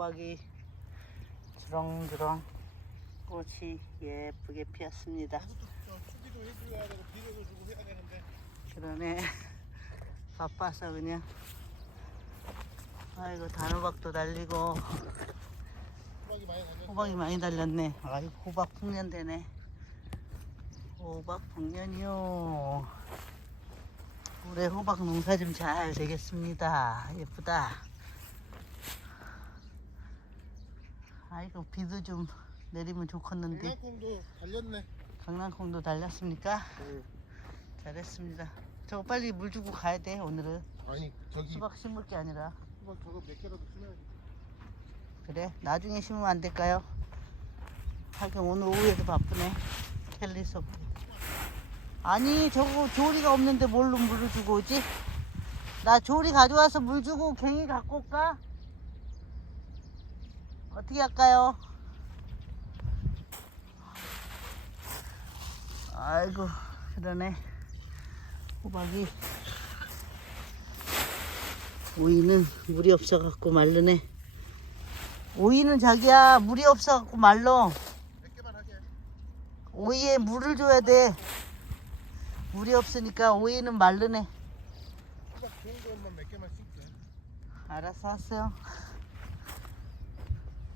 호박이 주렁주렁 꽃이 예쁘게 피었습니다. 그러네. 바빠서 그냥. 아이고, 단호박도 달리고, 호박이 많이 달렸어. 호박이 많이 달렸네. 아이고, 호박 풍년되네. 호박 풍년이요. 올해 호박 농사 좀 잘 되겠습니다. 예쁘다. 아이고, 비도 좀 내리면 좋겠는데. 강낭콩도 달렸네. 강낭콩도 달렸습니까? 응. 잘했습니다. 저거 빨리 물 주고 가야 돼, 오늘은. 아니 저기 수박 심을 게 아니라. 호박 저거 몇 개라도 심어야지. 그래? 나중에 심으면 안 될까요? 하긴 오늘 오후에도 바쁘네. 캘리 수업. 아니, 저거 조리가 없는데 뭘로 물을 주고 오지? 나 조리 가져와서 물 주고 갱이 갖고 올까? 어떻게 할까요? 아이고, 그러네. 호박이. 오이는 물이 없어갖고 마르네. 오이는 자기야 물이 없어갖고 말로. 오이에 물을 줘야 돼 물이 없으니까 오이는 심게. 알았어 왔어요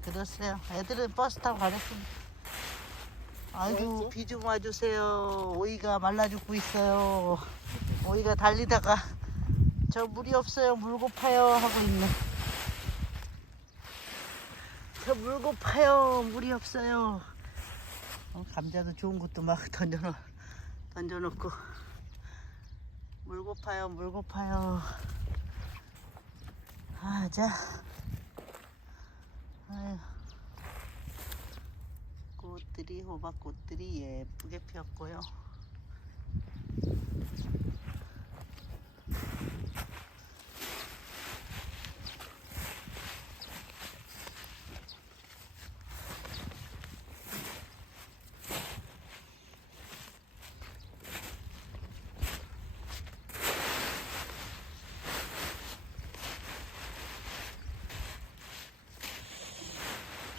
들었어요. 애들은 버스 타고 가랬습니다. 아이고? 비 좀 와주세요. 오이가 말라 죽고 있어요. 오이가 달리다가 저 물이 없어요. 물 고파요 하고 있네. 저 물 고파요. 물이 없어요. 어, 감자도 좋은 것도 막 던져놓, 던져놓고. 물 고파요. 물 고파요. 아 자 꽃들이 호박 꽃들이 예쁘게 피었고요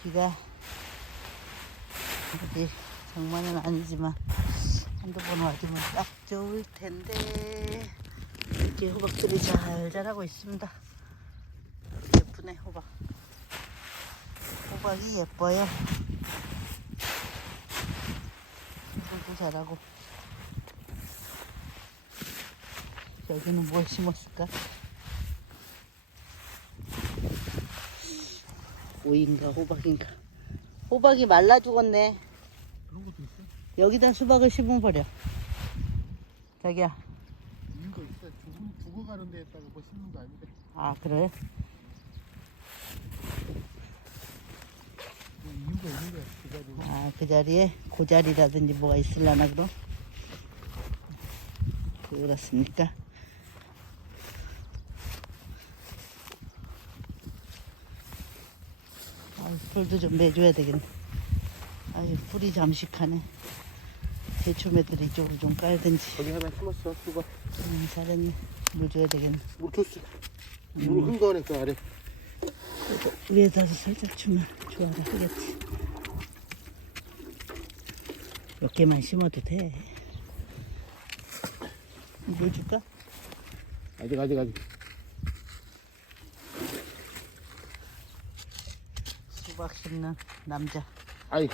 비가 여기 장마는 아니지만 한두 번 와주면 딱 좋을 텐데. 이렇게 호박들이 잘 자라고 있습니다. 예쁘네 호박. 호박이 예뻐요. 호박도 자라고. 여기는 뭘 심었을까? 오이인가 호박인가 호박이 말라 죽었네 그런 것도 있어? 여기다 수박을 심어 버려 자기야 있는 거 있어. 죽, 죽어가는 데에다가 뭐 심는 거 아닌데. 아 그래 뭐 있는 거야. 그 자리로. 아 그 자리에 고자리라든지 뭐가 있을라나 그럼 그렇습니까 아 풀도 좀 내줘야 되겠네 아유 풀이 잠식하네 대추 매들이 이쪽으로 좀 깔든지 거기 하나 심었어. 수박. 음, 잘했네 물 줘야 되겠네 물 줬어. 물 흥건해 그 아래. 위에다가 살짝 주면 좋아라 하겠지. 몇 개만 심어도 돼. 물 줄까? 아직 아직 아직. 수박 심는 남자. 아이